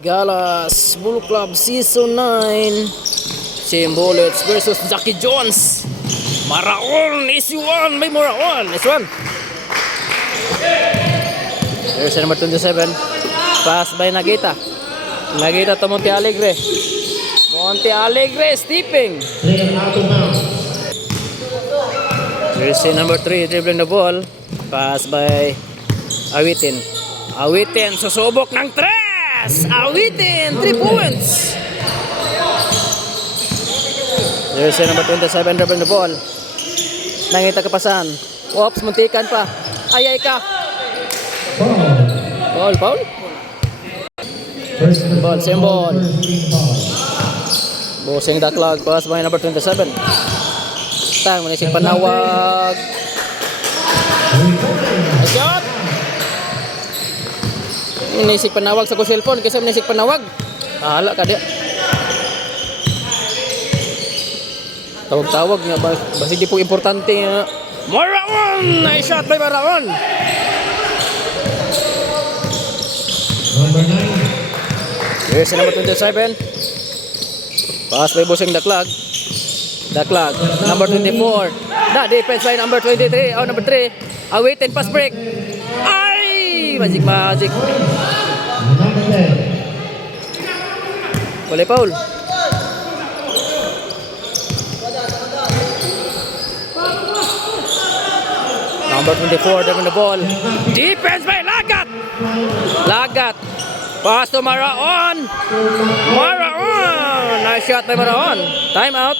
Galas Bull Club Season 9. Same Bullets versus Jackie Jones. Maraon, easy one. May Maraon. Nice one. There's number 27. Pass by Nagita. Nagita to Monte Alegre. Monte Alegre stepping. There's number 3 dribbling the ball. Pass by Awitin. Awitin susubok ng 3. Awitin 3 points. There's number 27 dribbling the ball. Nangita kapasan. Oops, muntikan pa. Ayay ka. Ball. Ball, same ball. Bosing Daklag, pass by number 27. Tang, manisig panawag. Shot! Manisig panawag sa kusilpon, kasi manisig panawag. Hala ka dia. Tawag-tawag niya, basi di po importante nga. Maraon! Nice shot by Maraon! Number 9. Here's number 27. Pass by Bosing Daklag. Daklag, number 24. Da, defense by number 23. Oh, number 3. Awitin, pass break. Ay! Magic. Number 10. Wala foul. Number 24, dribbling the ball. Defense by Lagat. Pass to Maraon. Nice shot by Maraon. Time out.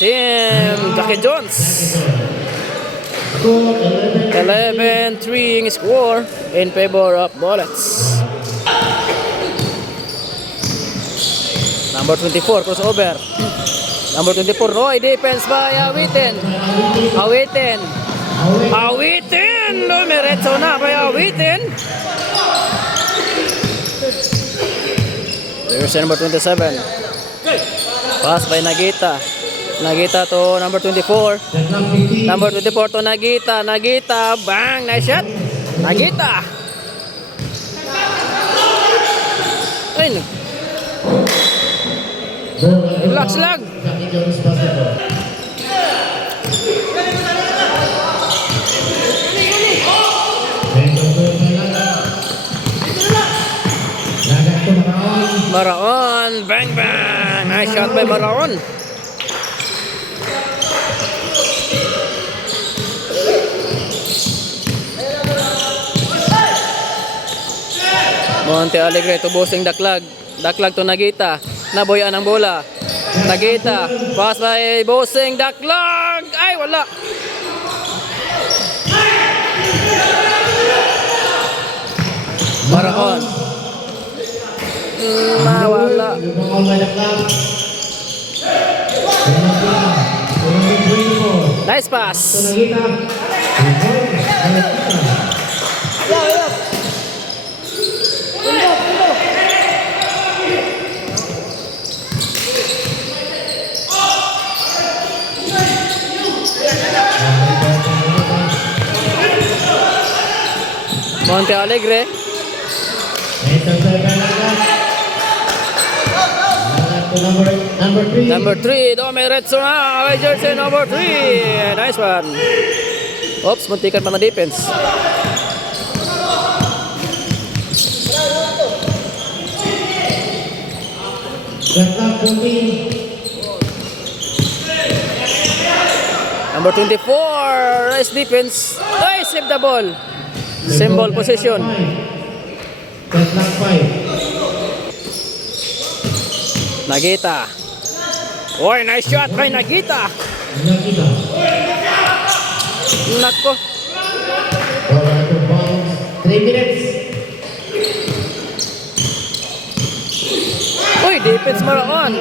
Team Jackie Jones. 11-3 score in favor of Bullets. Number 24 crossover. Number 24 Roy, defense by Awitin. Lumiretso na by Awitin. There's number 27. Pass by Nagita to number 24. Number 24 to Nagita. Bang, nice shot. Nagita. Ayun. Relax lang. Maraon, bang. Nice shot by Maraon. Monte Alegre to Bosing Daklag to Nagita. Naboyan ang bola. Nagita, pass by Bosing Daklag. Ay, wala. Maraon. Wala. Nice pass. Monte Alegre. Number 3, Domiretso na. Jersey number 3. Nice one. Oops, muntikan pa na defense. Number 24, nice defense. Ay, save the ball. Same ball position. Nagita. Oy, nice shot by Nagita. Nako. 3 minutes. Uy, defense Maraon.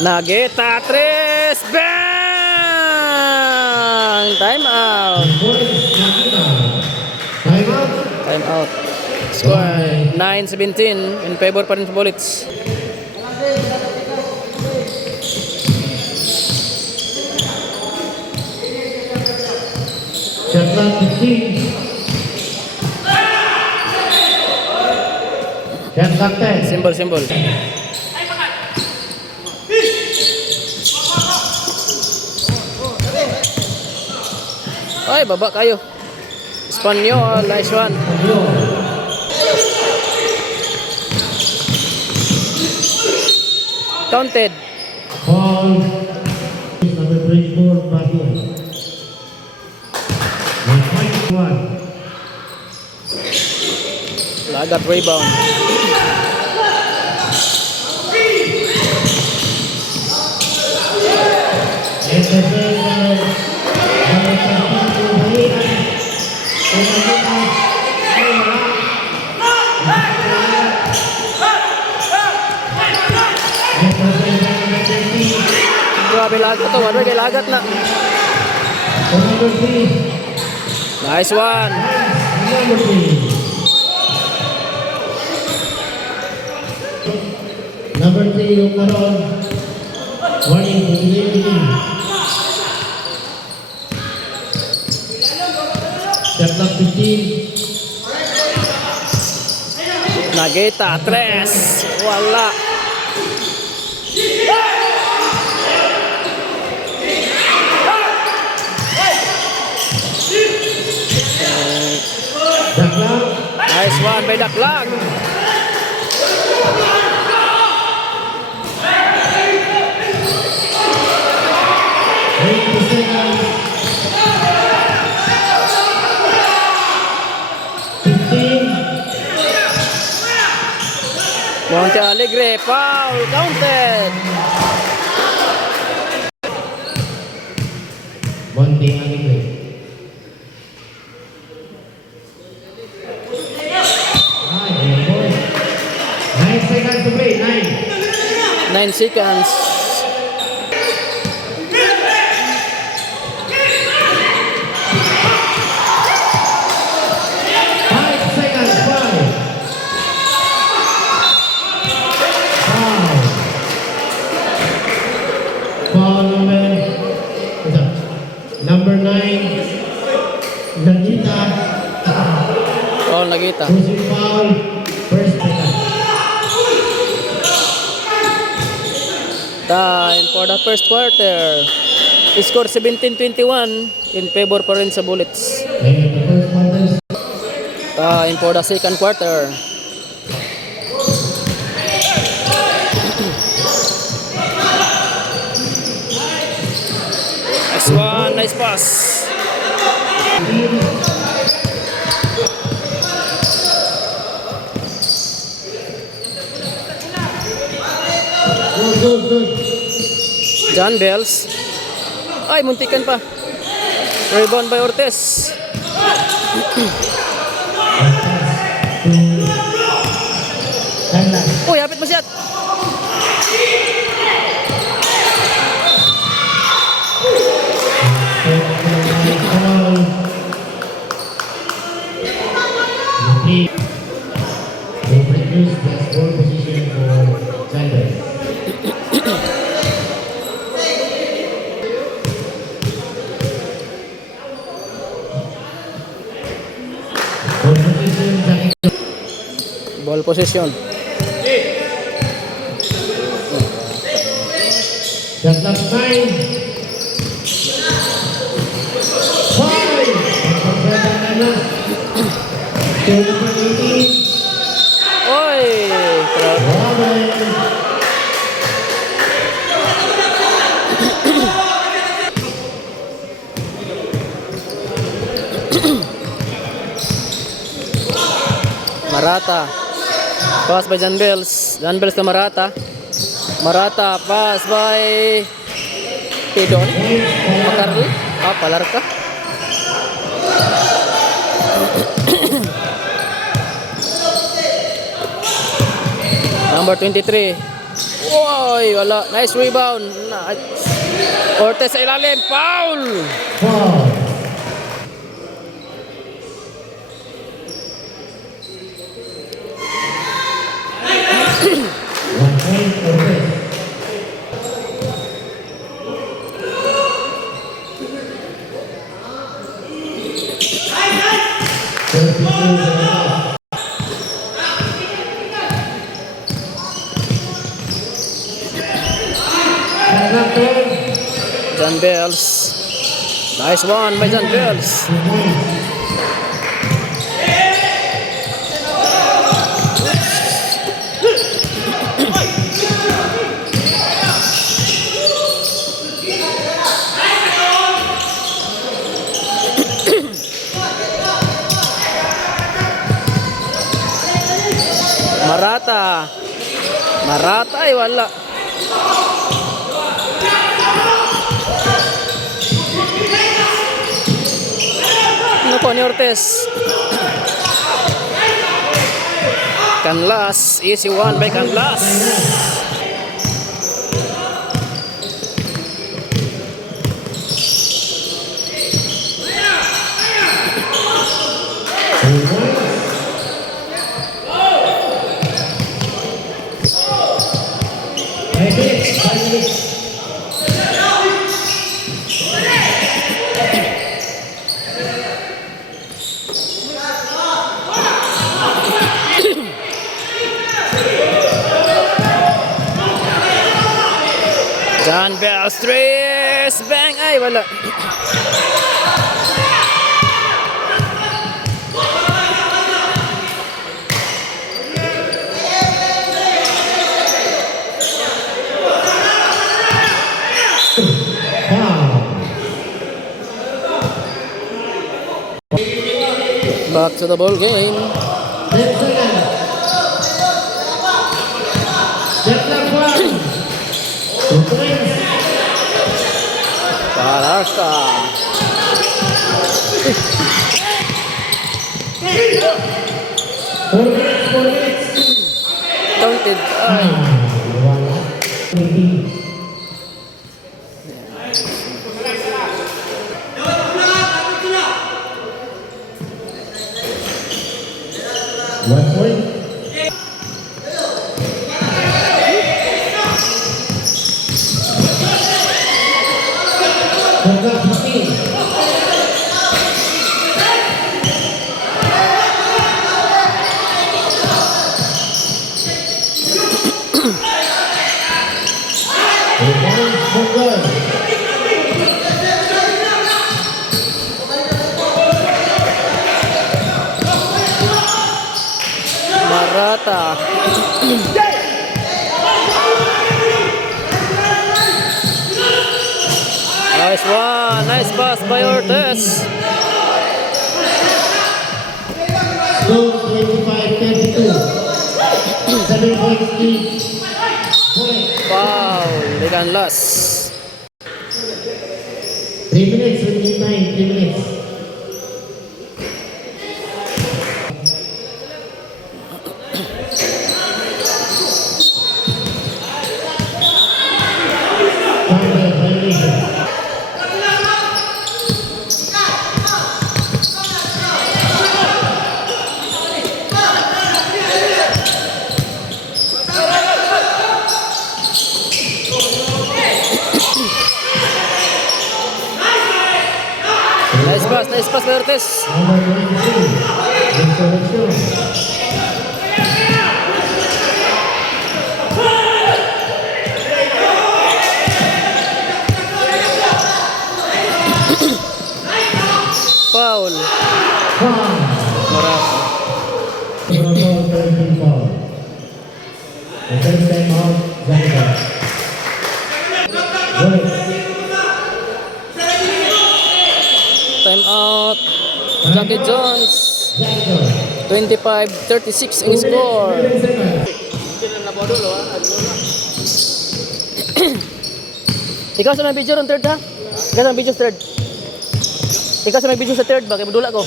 Nagita 3. Bang! Time out. Time out. Score 9-17 in favor pa rin sa Bullets. clock 15. Shot clock 10. Symbol, symbol. Ay, baba kayo. Espanyol, nice one. Counted. Paul. Number 24, Baguio. May point one. Lagat rebound. And the third, number 32, Bahiran. Grabe lagat to. Ano kay lagat na. Number 3, Nice one. number 3. Number 3, yung karon. Warning, bumili. Shot clock 15. Nagita, tres. Wala. Shot clock. Nice one by Daklag. Monte Alegre, foul, counted. Monte Alegre. Ay, boy. 9 seconds to play. 9. 9 seconds. Number 9, Nagita. Foul, Nagita. Losing foul, first second. Time for the first quarter. Score 17-21 in favor pa rin sa Bullets. And the first quarter. Time for the second quarter. Nice one, nice pass. Good. John Bells. Ay, muntikan pa. Rebound by Ortiz. Uy, hapit mo siya. They produce the score position for Sander. Ball possession. Shot clock 9. 5. Oy! Marata. Pass by John Bells. John Bells to Marata. Marata pass by Pidon. Pakarli. Palarka. Number 23. Oy, wala. Nice rebound. Ortiz sa ilalim. Foul! Foul. One point for this. John Bells. Nice one by John Bells. Marata. Marata ay wala. Ano po ni Ortez? Canlas. Easy one by Canlas. John Bell stress bang ay wala. Back to the ball game. Palarska. Counted. One point. Marata. Nice one. Nice pass by Ortez. Score 25-32. 7 points lead. Foul. They can last. 3 minutes, 29, 3 minutes. Nice pass by Ortez. Number 22. Restoration. Foul. Foul. Marata. Protocol 13 foul. The third time out, Zanzibar. Time out. Jackie Jones. 25-36 ang score. Ikaw sa may video ng third ha? Ikaw sa may video sa third. Ikaw sa may video sa third ba? Kaya madula ko.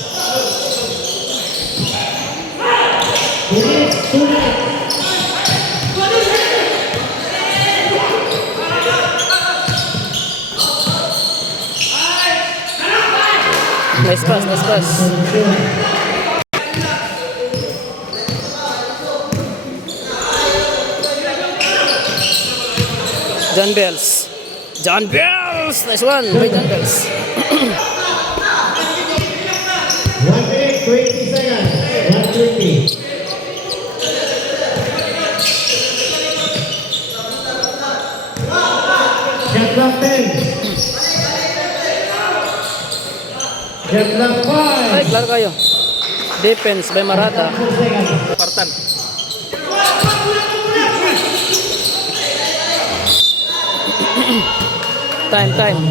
Nice pass, nice pass. John Bells. John Bells! Nice one by John Bells. 1 minute, 20 seconds. clock 10. Get clock 5. Ay, klaro kayo. Defense by Marata. 2 seconds. Partan. Time.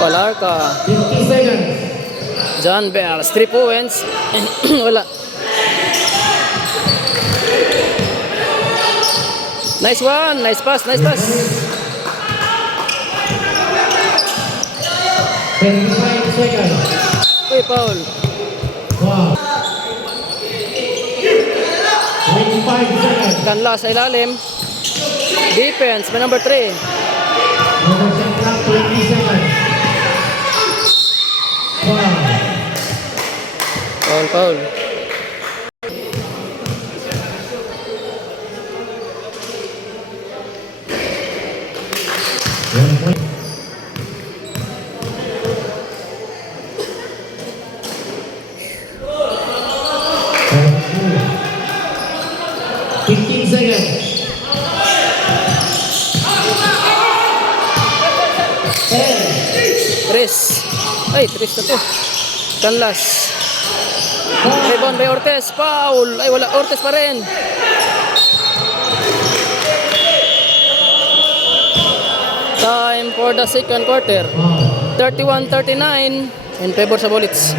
Palarka. 50 seconds. John Bells, 3 points. Wala. Nice one, nice pass. 25 seconds. Uy, foul. Wow. 25 seconds. Kanla sa ilalim. Defense by number 3. Number shot clock 20 seconds. Wow. Foul. 1 point. Two. 15 seconds. 10. Tres. Ay, tres na to. Canlas. Rebound by Ortiz. Foul. Ay, wala. Ortiz pa rin. Time for the second quarter. Wow. 31-39 in favor sa Bullets.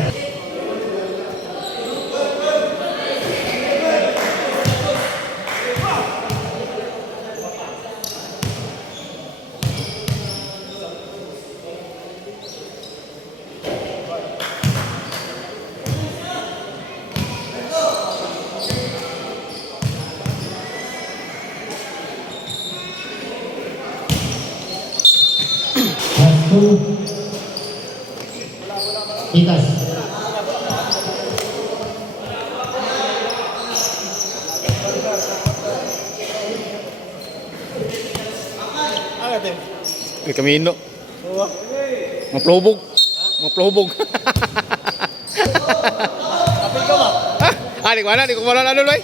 Last two. Itas. Kay Camino. Maplubog. Maplubog. Kapil ka ba? Di ko wala na loy.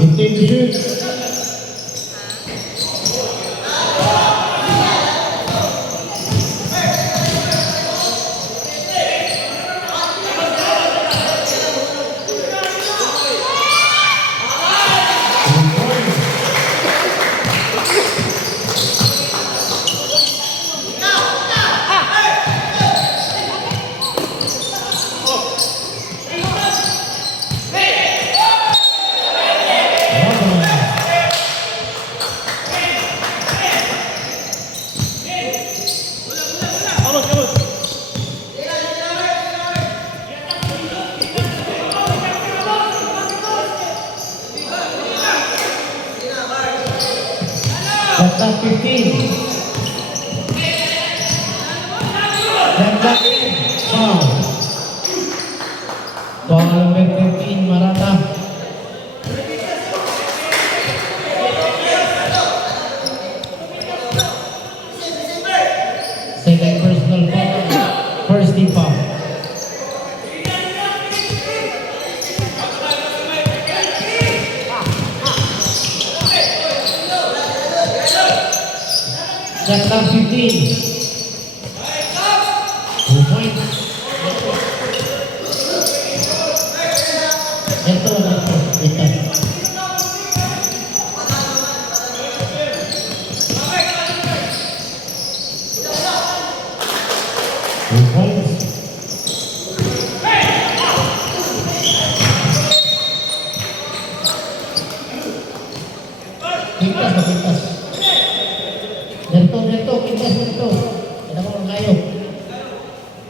Fifteen to shoot. That's not 15. That's not foul. Foul number 15, Marata. Second personal foul. First team foul. Shot clock 15. 2 points. Ito. Two points. Pintas. Ganito, pintas mo ito. Kita mo lang kayo.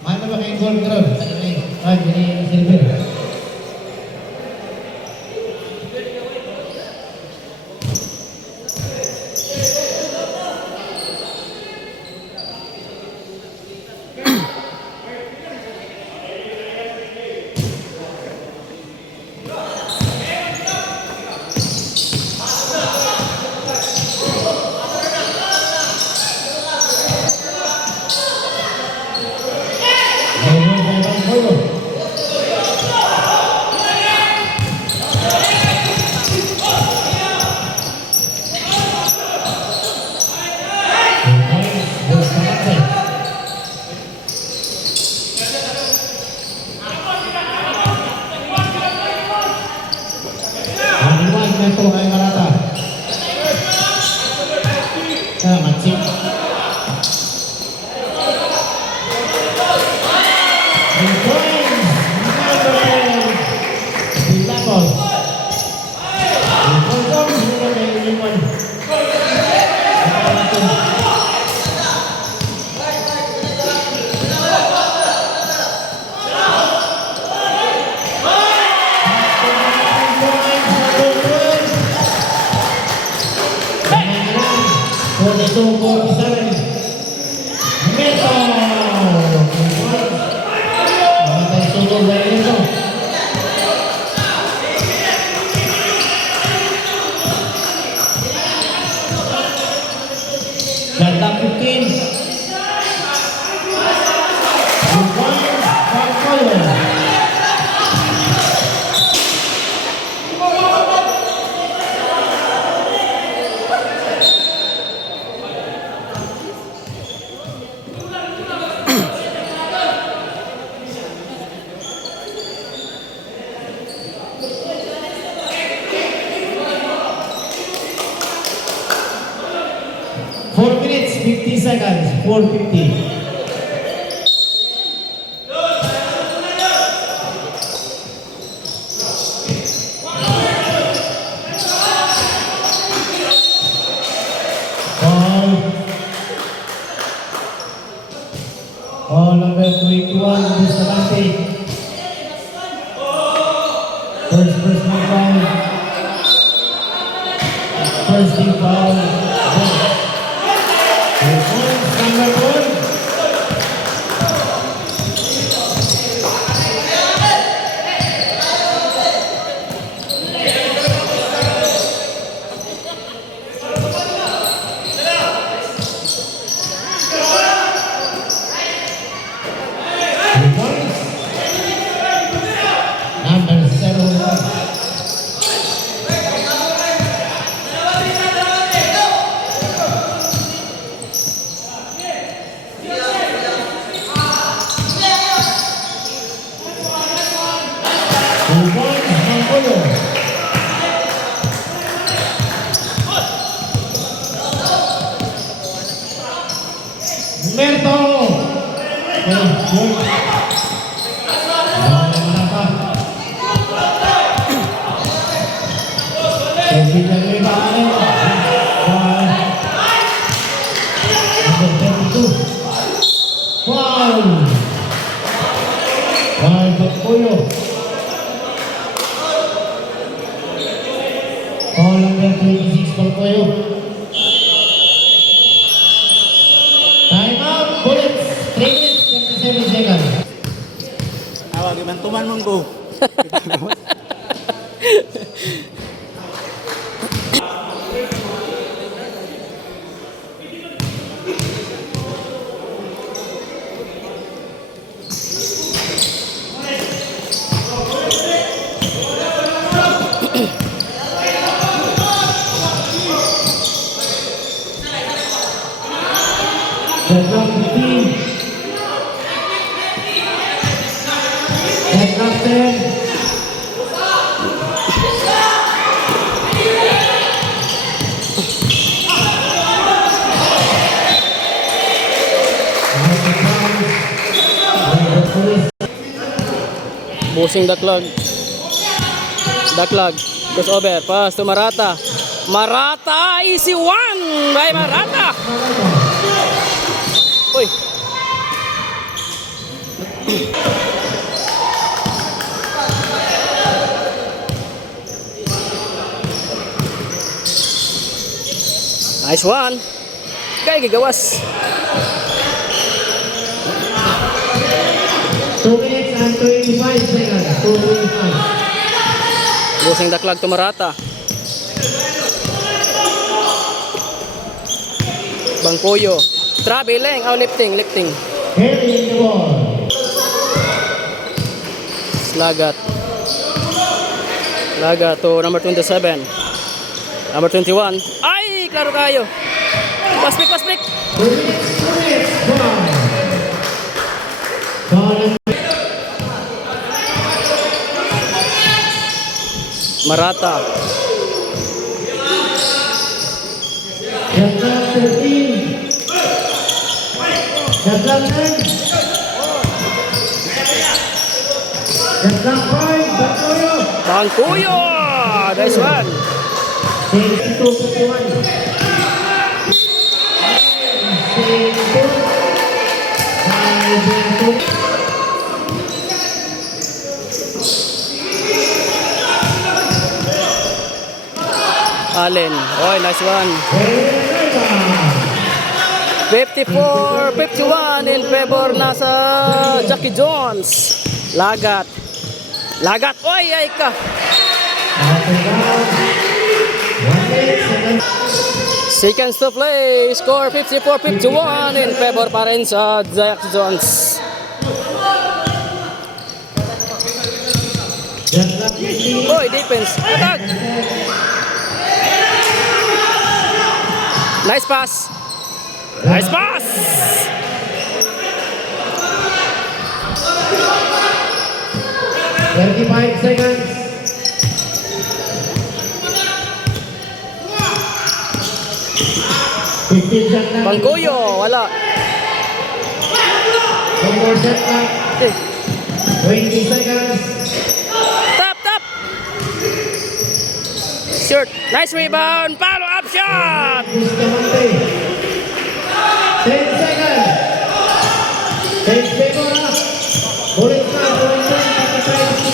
Mana ba kayong gold ground? Ano na yun? Gini silver. Ayun, sa ibang pulo. Ito ay Marata. Matsik. And points, number 10, Bilapos. And for them, sila na yung limon. Ganda 15. Four minutes, 50 seconds, 4:50. Ball number 21, Bustamante. First personal foul. First team foul. Number 1. Number 7. Merto. Ball number 26 for Puyo. Time out, Bullets. 3 minutes, 27 seconds. Awag man tuman mong ko. Deadlock 15. Deadlock 10. Busing Daklag. Daklag. Goes over. Pass to Marata. Marata. Easy one by Marata. Uy. Nice one. Kaya gigawas. 2 minutes and 25 seconds. 2:25. Busing Daklag to Marata. Bangkoyo. Traveling. Oh, lifting. Carrying the ball. Lagat. Lagat to number 27. Number 21. Ay, klaro kayo. Pass break, pass break. 2 minutes, foul. Marata. Shot clock 13. Shot clock 10. Shot clock 5. Batoyo. Bangkuyo. Nice one. 22-51. Same foot. 5-2. Allen. Oh, nice one. 54-51 in favor na sa Jackie Jones. Lagat. Lagat. Oy, ay ka. Seconds to play. Score 54-51 in favor pa rin sa Jackie Jones. Oy, defense. Attack. Nice pass. Nice pass. Thirty-five seconds. Bangkuyo, wala. One more shot clock. Eh, 20 seconds. tap, tap. Short. Nice rebound. Follow up shot. Bustamante. 10 seconds. 10 seconds. Bulit na.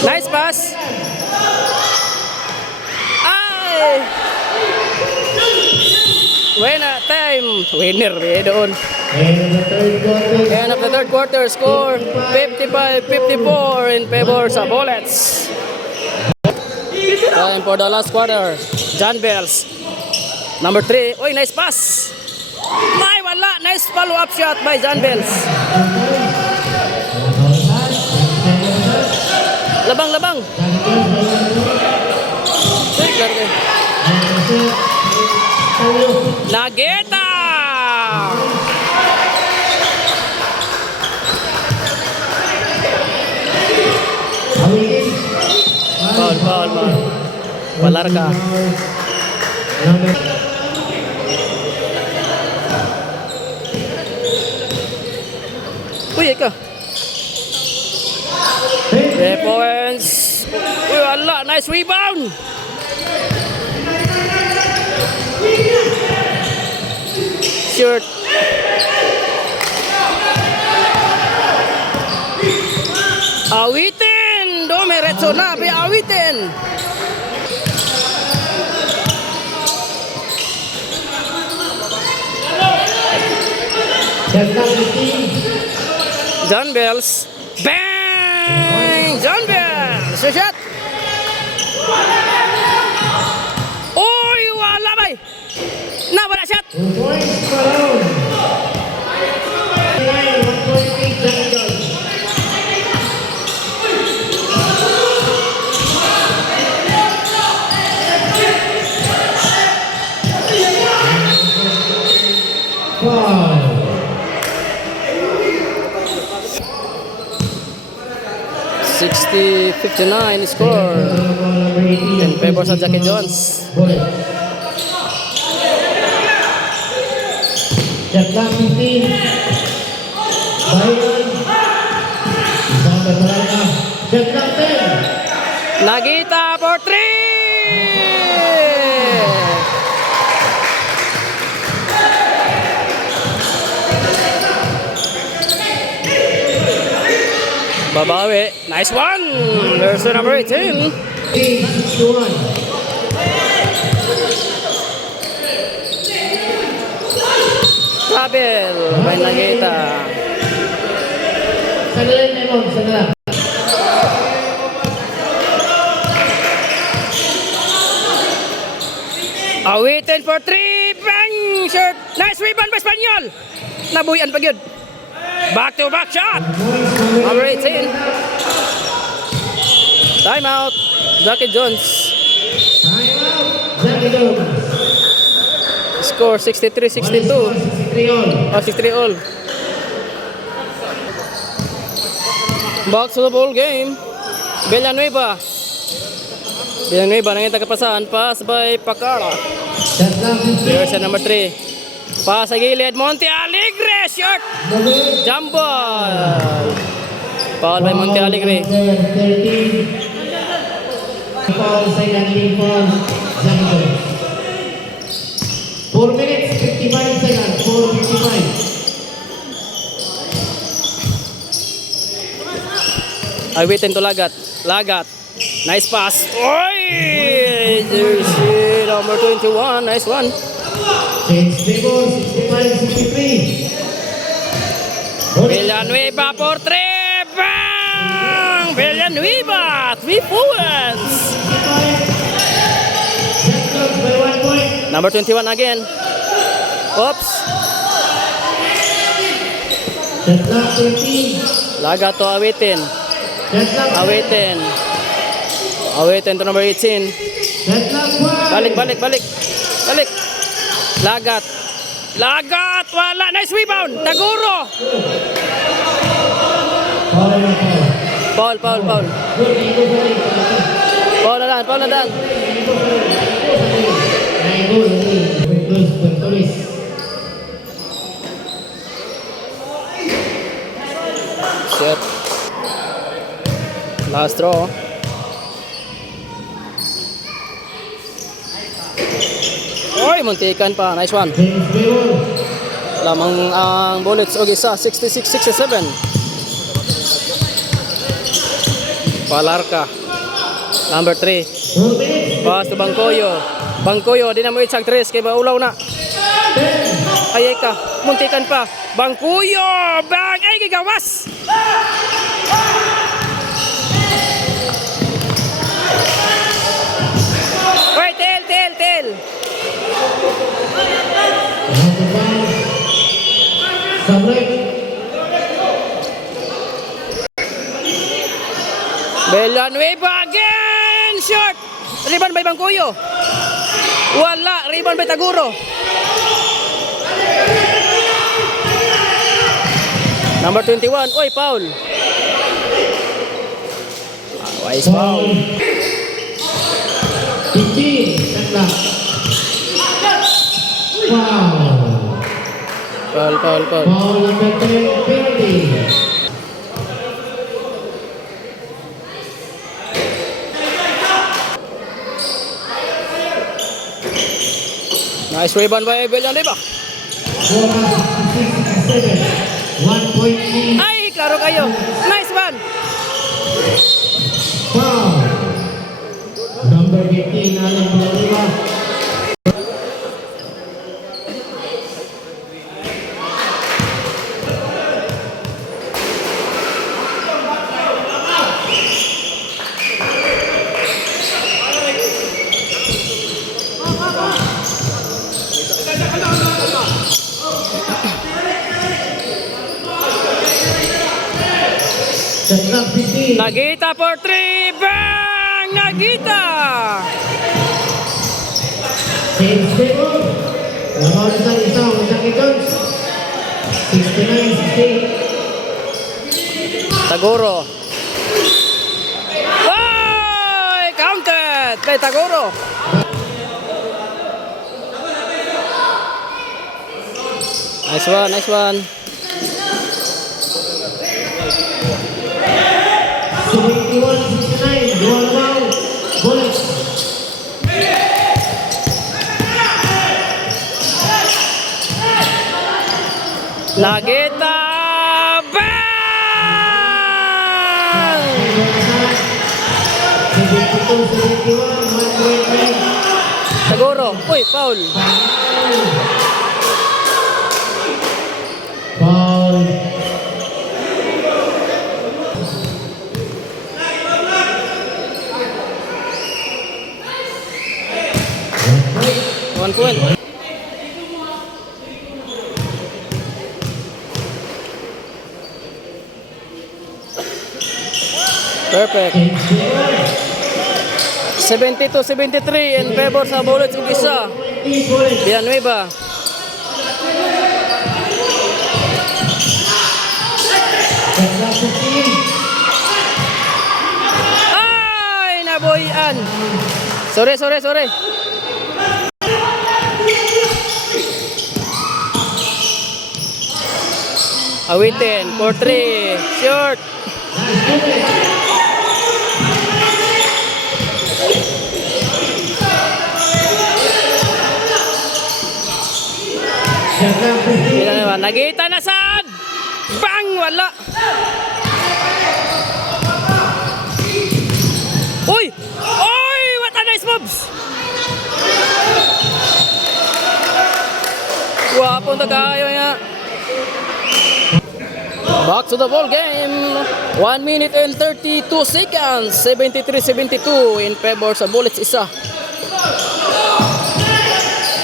Nice pass. Ay. Winner time. Winner. Doon. And the third quarter. End of the third quarter. Score 55-54 in favor sa Bullets. Time for the last quarter. John Bells. Number 3. Oy, nice pass. May wala. Nice follow-up shot by John Bells. Labang, labang. Uy, klaro kayo. Nageta! Foul, foul, foul. Palarga. Uy, ikaw. 3 points. Uy, wala. Nice rebound. Short. Awitin. Dumiretso na. Awitin. John Bells. Bang! John Bells. So shot. Uy, wala ba? Na, wala shot. 2 points per round. 1.8 seconds. Wow. 60-59 score in favor sa Jackie Jones. Bullet. Shot clock 15. Bayan. Isang Palarga. Shot clock 10. Nagita for 3! Babawi. Nice one! There's the number 18. 61. Tabel. May Nagita. Sandali, Lemon. Sandali. Awitin for 3. Bang! Short. Nice rebound by Espanyol. Nabuyan pa yun. Back to back shot. Number 18. Time out. Jackie Jones. Time out. Jackie Jones. Score 63-62. 63 all. Oh, 63 all. Back to the ball game. Villanueva. Villanueva nangita kapasahan. Pass by Pacara. Shot clock 15. Version number 3. Pass sa gilid. Monte Alegre. Shot. Jump ball. Foul by Monte Alegre. 13. Foul second team for Jackie Jones. 4 minutes 55 seconds. 4:55. Awitin to Lagat. Lagat. Nice pass. Oy! Jersey number 21. Nice one. Change favor 65-63. Villanueva for 3. Bang! Villanueva. 3 points. Shot clock by 1 point. Number 21 again. Oops. Shot clock 13. Lagat to awitin. Shot clock Awitin. Awitin to number 18. Shot clock 5. Balik. Balik. Lagat. Lagat. Wala. Nice rebound. Taguro. Foul na foul. Foul. Good, iko sa rin. Foul na dan. Ay, good. Close, Bertolis. Shit. Last draw. Oy, muntikan pa. Nice one. Change favor. Lamang ang Bullets og isa 66-67. Palarka. Number 3. 4 minutes. Pass to Bangkoyo. Bangkoyo di na mo itsag 3 kay maulaw na. Ay ka. Muntikan pa. Bangkoyo. Bang ay gigawas. Wait, tail. Sa break. Villanueva again. Shot. Rebound by Bangkoyo. Wala. Rebound by Taguro. Number 21. Oy, foul. Wise foul. 15. Shot clock. Foul. Foul. Foul number 10, penalty. Nice rebound by Villanueva. 4:66-67. 1 point lead. Ay, klaro kayo. Nice one. Foul. Number 15, Alan Villanueva. Shot clock 15. Nagita for 3. Bang! Nagita! Change favor. Laban isang Jackie Jones. 69-68. Taguro. Oy! Counted by Taguro. Nice one. 71-69. Dual foul. Bullets. Nagita! Bang! 72-71. 1 point lead. Taguro. Uy, foul. Foul. One point. Perfect. Change favor. 72-73 in favor sa Bullets ug isa. Villanueva. Ay, naboyan. Sorry. Awitin, 4-3, short. Villanueva, nagita na sad. Bang, wala. Uy! Uy! What a nice moves! Wapong tagayo niya. Back to the ball game. 1 minute and 32 seconds. 73-72 in favor sa Bullets isa.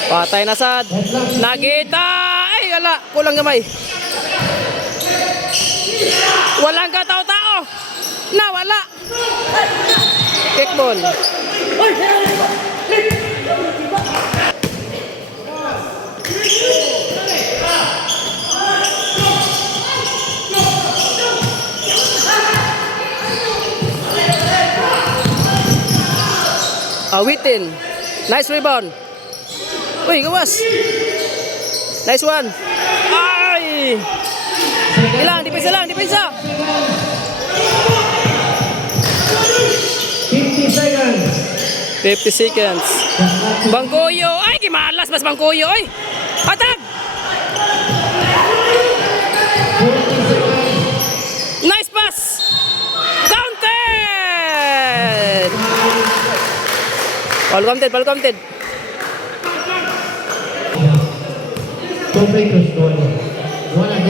Patay na sad. Nagita! Ay, wala. Kulang gamay. Walang katao-tao. Wala. Kickball. Awitin. Nice rebound. Uy, gawas. Nice one. Ay! Ilang, dipisa. 50 seconds. 50 seconds. Bangkoyo. Ay, gimalas mas Bangkoyo. Ay! Patag! 40 seconds. Nice pass! Counted! Ball counted. Two free throws doon. 2 penalty.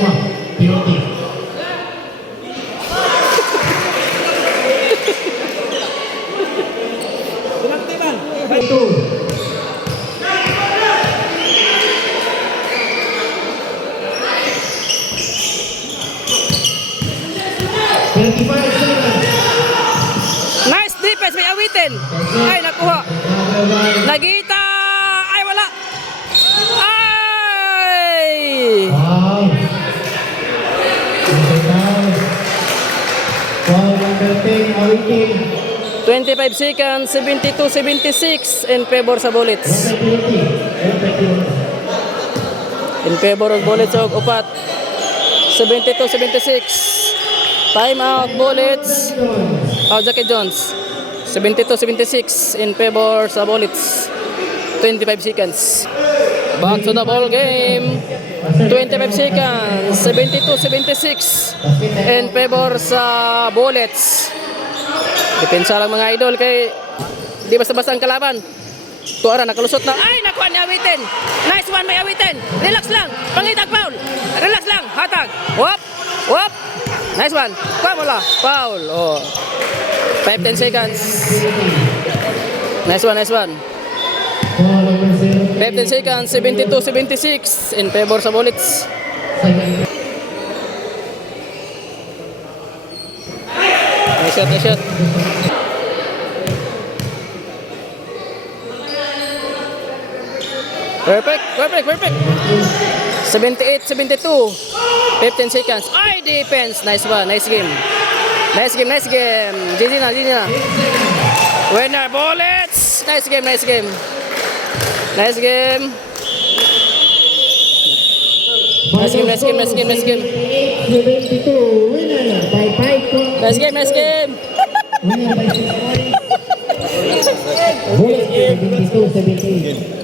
Two. Nice defense, may awitin. Ay, nakuha. Nagita! Ay, wala. Ay! Wow. Wow, number 10, Awitin. 25 seconds, 72-76 in favor sa Bullets. In favor of Bullets og upat. 72-76. Time out Bullets. Jackie Jones. 72-76 in favor sa Bullets. 25 seconds. Back to the ball game. 25 seconds. 72-76 in favor sa Bullets. Depensa lang mga idol kay di basta-basta ang kalaban. Tuara nakalusot na. Ay, nakuha ni Awitin. Nice one, may Awitin. Relax lang. Pangitag foul. Relax lang. Hatag. Wop. Nice one. Kuha mo lang. Foul. Oh. 5-10 seconds. Nice one. 15 seconds. 72-76 in favor sa Bullets. Nice shot. Perfect. 78-72. 15 seconds. Ay, defense. Nice one. Nice game. GG na. Winner, Bullets. Nice game. Nice 72, winner by 5 points. Nice game. Winner by 6 points. Bullets 72-17.